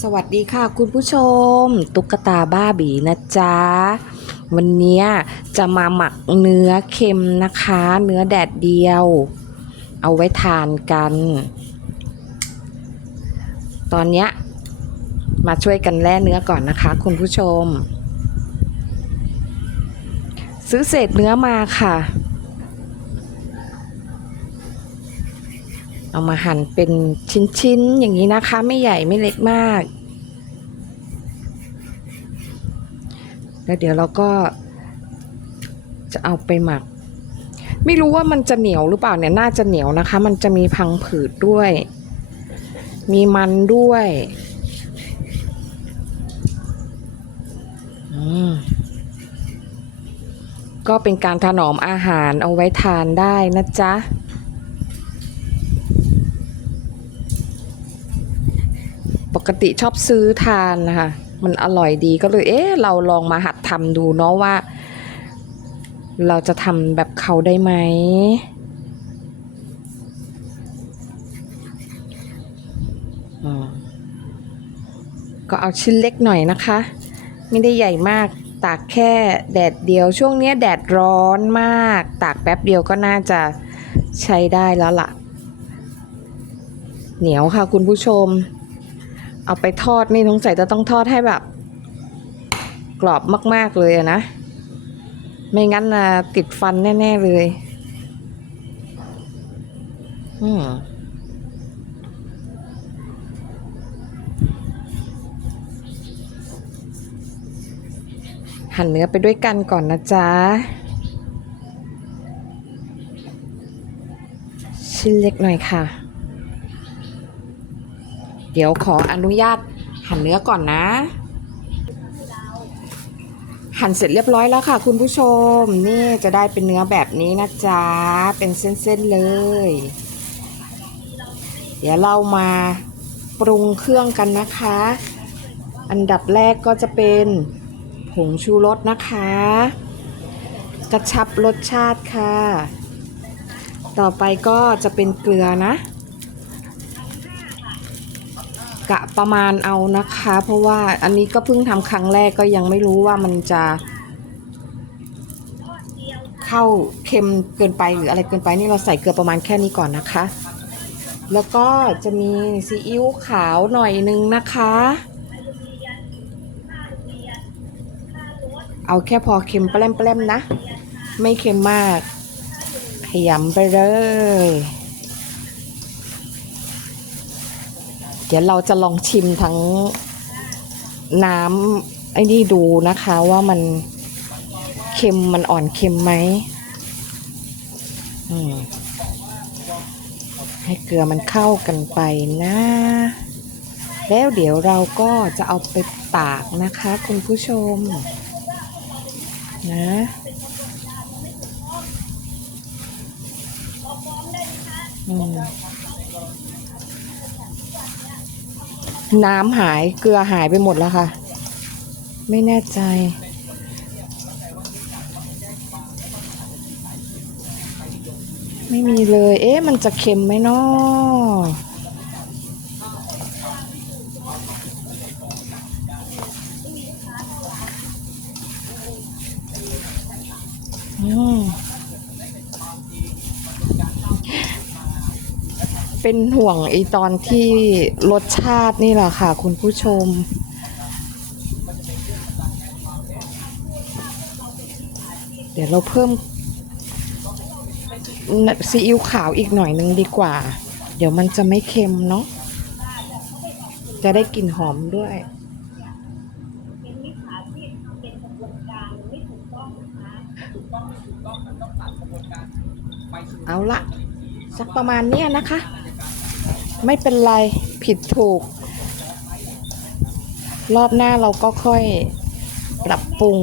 สวัสดีค่ะคุณผู้ชม ตุ๊กตาบ้าบีนะจ๊ะ วันนี้จะมาหมักเนื้อเค็มนะคะ เนื้อแดดเดียว เอาไว้ทานกัน ตอนนี้มาช่วยกันแล่เนื้อก่อนนะคะ คุณผู้ชม ซื้อเศษเนื้อมาค่ะ เอามาหั่นเป็นชิ้นๆ อย่างนี้นะคะ ไม่ใหญ่ไม่เล็กมาก แล้วเดี๋ยวเราก็จะเอาไปหมัก ไม่รู้ว่ามันจะเหนียวหรือเปล่าเนี่ยน่าจะเหนียวนะคะ มันจะมีพังผืดด้วย มีมันด้วยก็เป็นการถนอมอาหารเอาไว้ทานได้นะจ๊ะ กติชอบซื้อทานนะคะมันอร่อยดีก็เลย เอ๊ะเราลองมาหัดทำดูเนาะว่า เราจะทำแบบเขาได้ไหมอืมก็เอาชิ้นเล็กหน่อยนะคะ ไม่ได้ใหญ่มากตากแค่แดดเดียวช่วงเนี้ยแดดร้อนมาก ตากแป๊บเดียวก็น่าจะใช้ได้แล้วล่ะ เหนียวค่ะคุณผู้ชม เอาไปทอดนี่สงสัยจะต้องทอดให้แบบ กรอบมาก ๆ เลยนะ ไม่งั้นนะติดฟันแน่ ๆ เลย อืมหั่นเนื้อไปด้วยกันก่อนนะจ๊ะ ชิ้นเล็กหน่อยค่ะ เดี๋ยวขออนุญาตหั่นเนื้อก่อนนะ หั่นเสร็จเรียบร้อยแล้วค่ะ คุณผู้ชม นี่จะได้เป็นเนื้อแบบนี้นะจ๊ะ เป็นเส้นๆเลย เดี๋ยวเรามาปรุงเครื่องกันนะคะ อันดับแรกก็จะเป็นผงชูรสนะคะ กระชับรสชาติค่ะ ต่อไปก็จะเป็นเกลือนะ กะประมาณเอานะคะ เพราะว่าอันนี้ก็เพิ่งทำครั้งแรกก็ยังไม่รู้ว่ามันจะ เข้าเค็มเกินไปหรืออะไรเกินไปนี่เราใส่เกลือประมาณแค่นี้ก่อนนะคะ แล้วก็จะมีซีอิ๊วขาวหน่อยนึงนะคะ เอาแค่พอเค็มแปลมๆนะ ไม่เค็มมากขยำไปเลย เดี๋ยวเราจะลองชิมทั้งน้ำไอ้นี่ดูนะคะว่ามันเค็มมันอ่อนเค็มไหมมให้เกลือมันเข้ากันไปนะ แล้วเดี๋ยวเราก็จะเอาไปตากนะคะคุณผู้ชม นะอืม น้ำหายเกลือหายไปหมดแล้วค่ะ ไม่แน่ใจ ไม่มีเลย เอ๊ะ มันจะเค็มไหมเนาะอืม เป็นห่วงไอตอนที่รสชาตินี่แหละค่ะ คุณผู้ชม เดี๋ยวเราเพิ่มซีอิ๊วขาวอีกหน่อยนึงดีกว่า เดี๋ยวมันจะไม่เค็มเนาะจะได้กลิ่นหอมด้วยเอาละสักประมาณเนี้ยนะคะ ไม่เป็นไรผิดถูก รอบหน้าเราก็ค่อยปรับปรุง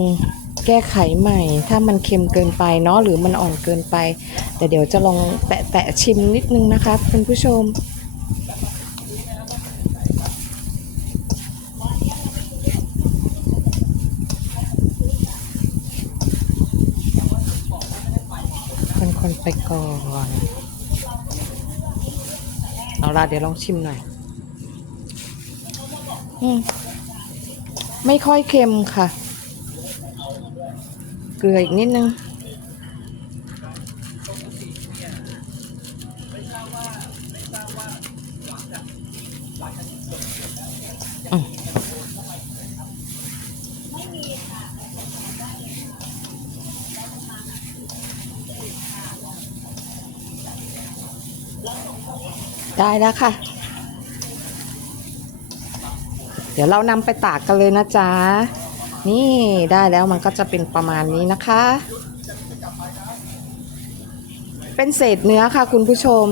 แก้ไขใหม่ ถ้ามันเค็มเกินไปเนาะหรือมันอ่อนเกินไป แต่เดี๋ยวจะลองแตะแตะชิมนิดนึงนะคะคุณผู้ชม คนๆไปก่อน เอาละเดี๋ยวลองชิมหน่อย อืม ไม่ค่อยเค็มค่ะ เกลืออีกนิดนึง ได้แล้วค่ะ เดี๋ยวเรานำไปตากกันเลยนะจ๊ะ นี่ได้แล้วมันก็จะเป็นประมาณนี้นะคะ เป็นเศษเนื้อค่ะคุณผู้ชม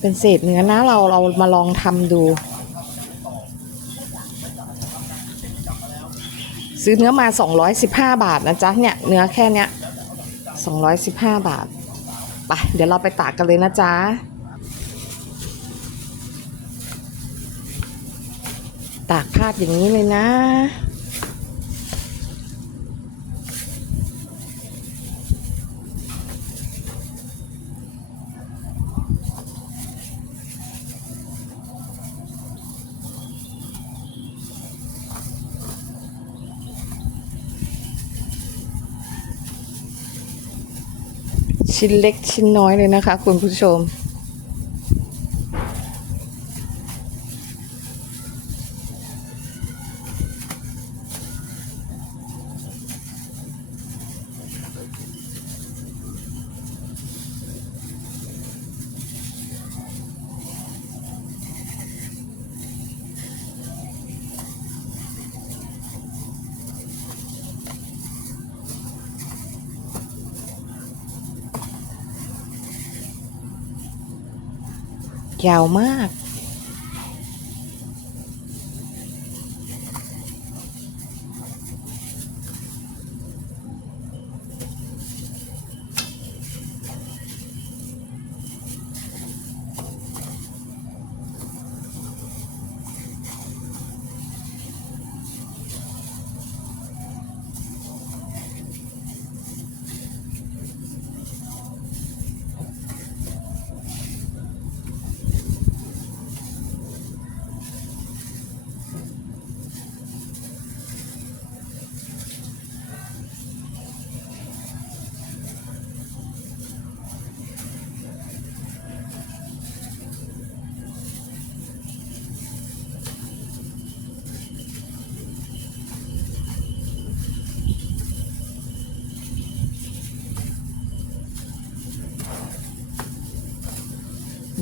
เป็นเศษเนื้อนะเราเรามาลองทำดู ซื้อเนื้อมา 215 บาทนะจ๊ะเนี่ยเนื้อแค่เนี้ย215 บาทไปเดี๋ยวเราไปตากกันเลยนะจ๊ะาพอย่างนี้เลยนะ ชิ้นเล็กชิ้นน้อยเลยนะคะ คุณผู้ชม ยาวมาก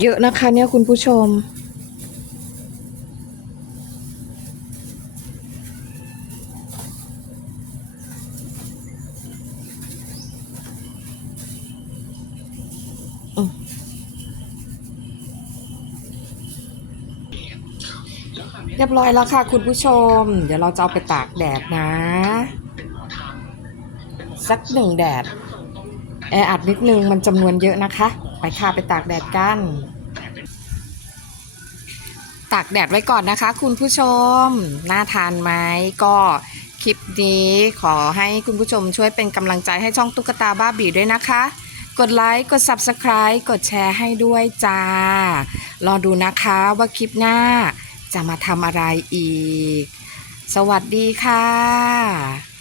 เยอะนะคะเนี่ยคุณผู้ชม เรียบร้อยแล้วค่ะคุณผู้ชม เดี๋ยวเราจะเอาไปตากแดดนะ สักหนึ่งแดดแออัดนิดนึงมันจำนวนเยอะนะคะ ไปค่ะไปตากแดดกัน ตากแดดไว้ก่อนนะคะคุณผู้ชม น่าทานไหมก็คลิปนี้ขอให้คุณผู้ชมช่วยเป็นกำลังใจให้ช่องตุ๊กตาบ้าบีด้วยนะคะ กดไลค์กด Subscribe กดแชร์ให้ด้วยจ้า รอดูนะคะว่าคลิปหน้าจะมาทำอะไรอีก สวัสดีค่ะ